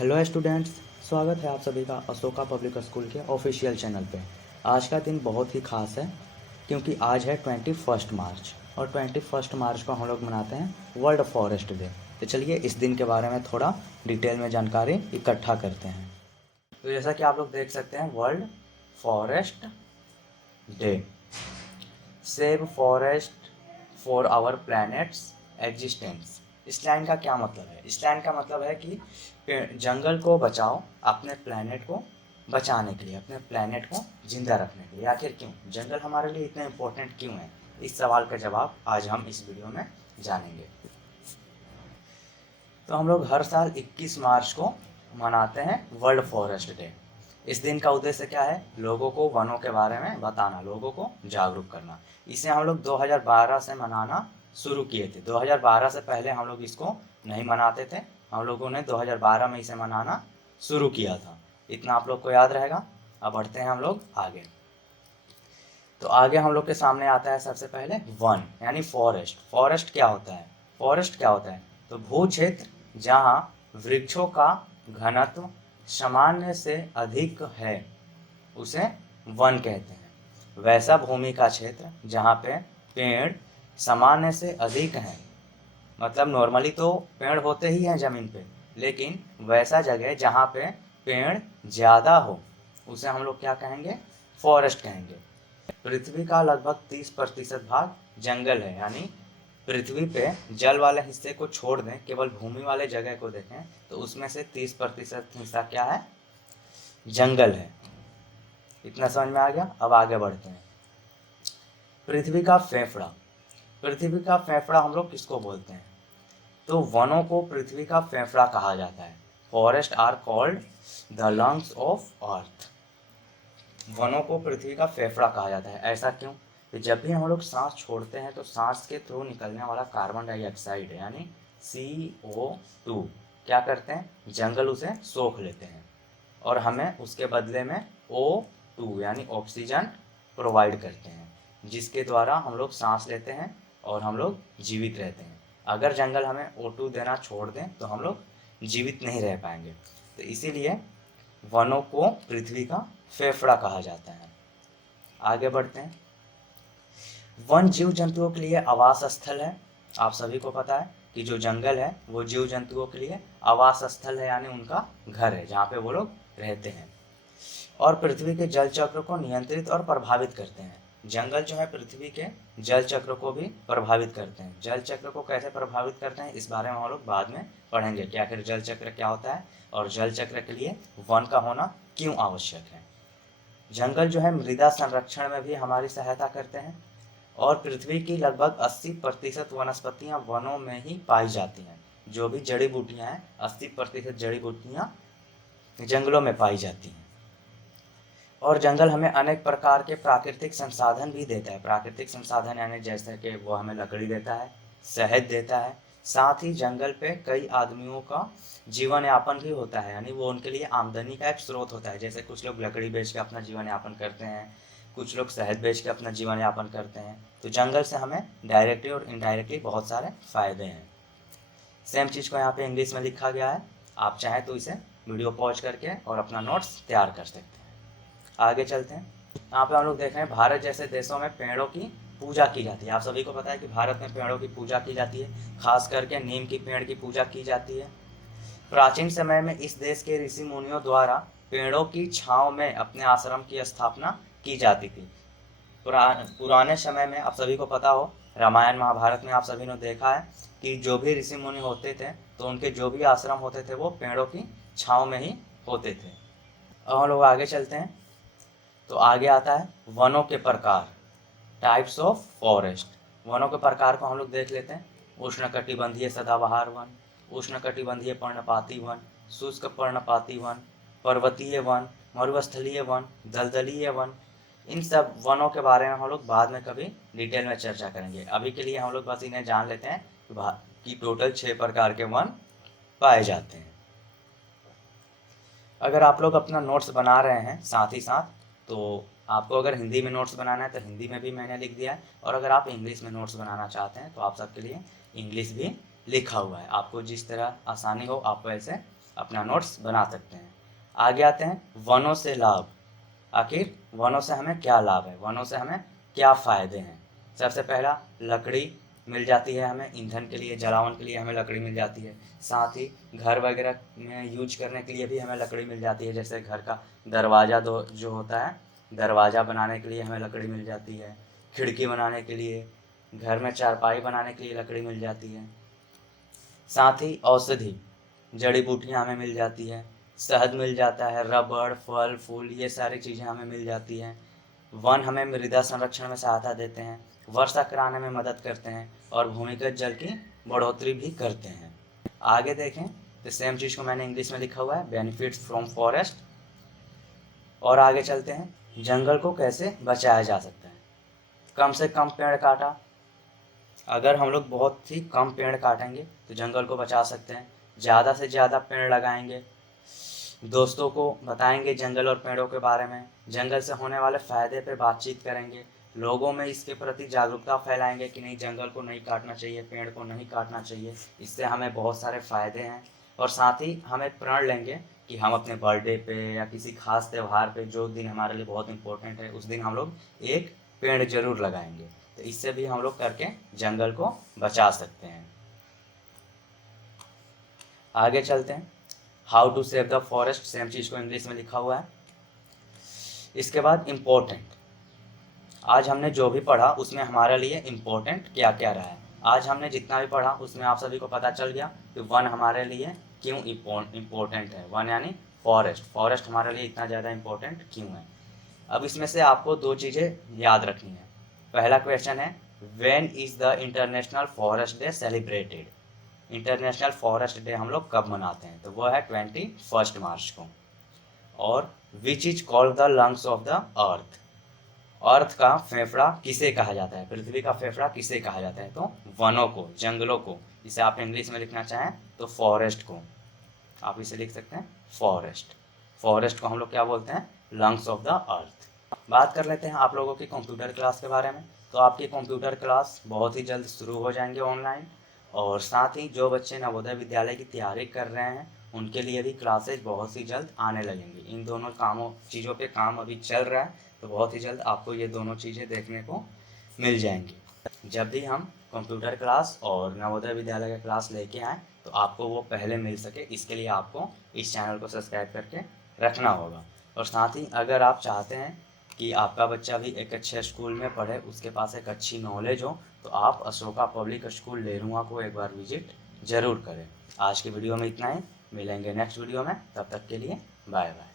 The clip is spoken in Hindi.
हेलो स्टूडेंट्स, स्वागत है आप सभी का अशोका पब्लिक स्कूल के ऑफिशियल चैनल पे। आज का दिन बहुत ही खास है क्योंकि आज है 21 मार्च और 21 मार्च को हम लोग मनाते हैं वर्ल्ड फॉरेस्ट डे। तो चलिए इस दिन के बारे में थोड़ा डिटेल में जानकारी इकट्ठा करते हैं। तो जैसा कि आप लोग देख सकते हैं, world forest day, save forest for our planet's existence. इस लाइन का क्या मतलब है? इस लाइन का मतलब है कि जंगल को बचाओ अपने प्लैनेट को बचाने के लिए, अपने प्लैनेट को जिंदा रखने के लिए। आखिर क्यों जंगल हमारे लिए इतने इम्पोर्टेंट क्यों है? इस सवाल का जवाब आज हम इस वीडियो में जानेंगे। तो हम लोग हर साल 21 मार्च को मनाते हैं वर्ल्ड फॉरेस्ट डे। इस दिन का उद्देश्य क्या है? लोगों को वनों के बारे में बताना, लोगों को जागरूक करना। इसे हम लोग 2012 से मनाना शुरू किए थे। 2012 से पहले हम लोग इसको नहीं मनाते थे। हम लोगों ने 2012 में इसे मनाना शुरू किया था। इतना आप लोग को याद रहेगा। अब बढ़ते हैं हम लोग आगे। तो आगे हम लोग के सामने आता है सबसे पहले वन यानी फॉरेस्ट। फॉरेस्ट क्या होता है? फॉरेस्ट क्या होता है? तो भू क्षेत्र जहाँ वृक्षों का घनत्व सामान्य से अधिक है उसे वन कहते हैं। वैसा भूमि का क्षेत्र जहाँ पे पेड़ सामान्य से अधिक हैं, मतलब नॉर्मली तो पेड़ होते ही हैं ज़मीन पे, लेकिन वैसा जगह जहाँ पे पेड़ ज़्यादा हो उसे हम लोग क्या कहेंगे? फॉरेस्ट कहेंगे। पृथ्वी का लगभग 30% भाग जंगल है, यानी पृथ्वी पे जल वाले हिस्से को छोड़ दें, केवल भूमि वाले जगह को देखें तो उसमें से 30% हिस्सा क्या है? जंगल है। इतना समझ में आ गया। अब आगे बढ़ते हैं। पृथ्वी का फेफड़ा। पृथ्वी का फेफड़ा हम लोग किसको बोलते हैं? तो वनों को पृथ्वी का फेफड़ा कहा जाता है। Forest are called the lungs of earth. वनों को पृथ्वी का फेफड़ा कहा जाता है। ऐसा क्यों? कि जब भी हम लोग सांस छोड़ते हैं तो सांस के थ्रू निकलने वाला कार्बन डाइऑक्साइड यानी CO2 क्या करते हैं? जंगल उसे सोख लेते हैं और हमें उसके बदले में O2 यानी ऑक्सीजन प्रोवाइड करते हैं, जिसके द्वारा हम लोग सांस लेते हैं और हम लोग जीवित रहते हैं। अगर जंगल हमें O2 देना छोड़ दें तो हम लोग जीवित नहीं रह पाएंगे। तो इसीलिए वनों को पृथ्वी का फेफड़ा कहा जाता है। आगे बढ़ते हैं। वन जीव जंतुओं के लिए आवास स्थल है। आप सभी को पता है कि जो जंगल है वो जीव जंतुओं के लिए आवास स्थल है, यानी उनका घर है जहाँ पे वो लोग रहते हैं और पृथ्वी के जल चक्र को नियंत्रित और प्रभावित करते हैं। जंगल जो है पृथ्वी के जल चक्र को भी प्रभावित करते हैं। जल चक्र को कैसे प्रभावित करते हैं इस बारे में हम लोग बाद में पढ़ेंगे कि आखिर जल चक्र क्या होता है और जल चक्र के लिए वन का होना क्यों आवश्यक है। जंगल जो है मृदा संरक्षण में भी हमारी सहायता करते हैं और पृथ्वी की लगभग 80% वनस्पतियां वनों में ही पाई जाती हैं। जो भी जड़ी बूटियां हैं, 80% जड़ी बूटियां जंगलों में पाई जाती हैं। और जंगल हमें अनेक प्रकार के प्राकृतिक संसाधन भी देता है। प्राकृतिक संसाधन यानी जैसे कि वो हमें लकड़ी देता है, शहद देता है। साथ ही जंगल पे कई आदमियों का जीवन यापन भी होता है, यानी वो उनके लिए आमदनी का एक स्रोत होता है। जैसे कुछ लोग लकड़ी बेच के अपना जीवन यापन करते हैं, कुछ लोग शहद बेच के अपना जीवन यापन करते हैं। तो जंगल से हमें डायरेक्टली और इनडायरेक्टली बहुत सारे फायदे हैं। सेम चीज़ को यहाँ पे इंग्लिश में लिखा गया है। आप चाहें तो इसे वीडियो पॉज करके और अपना नोट्स तैयार कर सकते हैं। आगे चलते हैं। यहाँ पे हम लोग देख रहे हैं भारत जैसे देशों में पेड़ों की पूजा की जाती है। आप सभी को पता है कि भारत में पेड़ों की पूजा की जाती है, खास करके नीम की पेड़ की पूजा की जाती है। प्राचीन समय में इस देश के ऋषि मुनियों द्वारा पेड़ों की छांव में अपने आश्रम की स्थापना की जाती थी। पुराने समय में आप सभी को पता हो, रामायण महाभारत में आप सभी ने देखा है कि जो भी ऋषि मुनि होते थे तो उनके जो भी आश्रम होते थे वो पेड़ों की छांव में ही होते थे। अब हम लोग आगे चलते हैं। तो आगे आता है वनों के प्रकार, टाइप्स ऑफ फॉरेस्ट। वनों के प्रकार को हम लोग देख लेते हैं। उष्णकटिबंधीय सदाबहार वन, उष्णकटिबंधीय पर्णपाती वन, शुष्क पर्णपाती वन, पर्वतीय वन, मरुस्थलीय वन, दलदलीय वन। इन सब वनों के बारे में हम लोग बाद में कभी डिटेल में चर्चा करेंगे। अभी के लिए हम लोग बस इन्हें जान लेते हैं कि टोटल 6 प्रकार के वन पाए जाते हैं। अगर आप लोग अपना नोट्स बना रहे हैं साथ ही साथ, तो आपको अगर हिंदी में नोट्स बनाना है तो हिंदी में भी मैंने लिख दिया है, और अगर आप इंग्लिश में नोट्स बनाना चाहते हैं तो आप सबके लिए इंग्लिश भी लिखा हुआ है। आपको जिस तरह आसानी हो आप वैसे अपना नोट्स बना सकते हैं। आगे आते हैं वनों से लाभ। आखिर वनों से हमें क्या लाभ है, वनों से हमें क्या फ़ायदे हैं। सबसे पहला, लकड़ी मिल जाती है हमें ईंधन के लिए, जलावन के लिए हमें लकड़ी मिल जाती है। साथ ही घर वगैरह में यूज करने के लिए भी हमें लकड़ी मिल जाती है, जैसे घर का दरवाज़ा जो होता है, दरवाज़ा बनाने के लिए हमें लकड़ी मिल जाती है। खिड़की बनाने के लिए, घर में चारपाई बनाने के लिए लकड़ी मिल जाती है। साथ ही औषधि, जड़ी बूटियाँ हमें मिल जाती है, शहद मिल जाता है, रबड़, फल फूल, ये सारी चीज़ें हमें मिल जाती हैं। वन हमें मृदा संरक्षण में सहायता देते हैं, वर्षा कराने में मदद करते हैं और भूमिगत जल की बढ़ोतरी भी करते हैं। आगे देखें तो सेम चीज़ को मैंने इंग्लिश में लिखा हुआ है, बेनिफिट्स फ्रॉम फॉरेस्ट। और आगे चलते हैं, जंगल को कैसे बचाया जा सकता है। कम से कम पेड़ काटा, अगर हम लोग बहुत ही कम पेड़ काटेंगे तो जंगल को बचा सकते हैं। ज़्यादा से ज़्यादा पेड़ लगाएंगे, दोस्तों को बताएंगे जंगल और पेड़ों के बारे में, जंगल से होने वाले फ़ायदे पे बातचीत करेंगे, लोगों में इसके प्रति जागरूकता फैलाएंगे कि नहीं, जंगल को नहीं काटना चाहिए, पेड़ को नहीं काटना चाहिए, इससे हमें बहुत सारे फ़ायदे हैं। और साथ ही हम एक प्रण लेंगे कि हम अपने बर्थडे पे या किसी खास त्यौहार पे, जो दिन हमारे लिए बहुत इंपॉर्टेंट है, उस दिन हम लोग एक पेड़ ज़रूर लगाएंगे। तो इससे भी हम लोग करके जंगल को बचा सकते हैं। आगे चलते हैं, how to save the forest, same चीज़ को इंग्लिश में लिखा हुआ है। इसके बाद इम्पोर्टेंट, आज हमने जो भी पढ़ा उसमें हमारे लिए इम्पोर्टेंट क्या क्या रहा है। आज हमने जितना भी पढ़ा उसमें आप सभी को पता चल गया कि वन हमारे लिए क्यों इम्पोर्टेंट है। वन यानी फॉरेस्ट हमारे लिए इतना ज़्यादा इम्पोर्टेंट क्यों है। अब इसमें से आपको दो चीज़ें याद रखनी है। पहला क्वेश्चन है, when is the international forest day celebrated. International forest day हम लोग कब मनाते हैं, तो वो है 21 मार्च को। और which is called the lungs of the earth, earth का फेफड़ा किसे कहा जाता है, पृथ्वी का फेफड़ा किसे कहा जाता है, तो वनों को, जंगलों को। इसे आप इंग्लिश में लिखना चाहें तो फॉरेस्ट को आप इसे लिख सकते हैं फॉरेस्ट। फॉरेस्ट को हम लोग क्या बोलते हैं, लंग्स ऑफ द अर्थ। बात कर लेते हैं आप लोगों की कंप्यूटर क्लास के बारे में। तो आपकी कंप्यूटर क्लास बहुत ही जल्द शुरू हो जाएंगे ऑनलाइन। और साथ ही जो बच्चे नवोदय विद्यालय की तैयारी कर रहे हैं उनके लिए भी क्लासेज बहुत ही जल्द आने लगेंगी। इन दोनों चीज़ों पे काम अभी चल रहा है, तो बहुत ही जल्द आपको ये दोनों चीज़ें देखने को मिल जाएंगी। जब भी हम कंप्यूटर क्लास और नवोदय विद्यालय का क्लास लेके आएँ तो आपको वो पहले मिल सके, इसके लिए आपको इस चैनल को सब्सक्राइब करके रखना होगा। और साथ ही अगर आप चाहते हैं कि आपका बच्चा भी एक अच्छे स्कूल में पढ़े, उसके पास एक अच्छी नॉलेज हो, तो आप अशोका पब्लिक स्कूल लेरुआ को एक बार विजिट ज़रूर करें। आज की वीडियो में इतना ही, मिलेंगे नेक्स्ट वीडियो में, तब तक के लिए बाय बाय।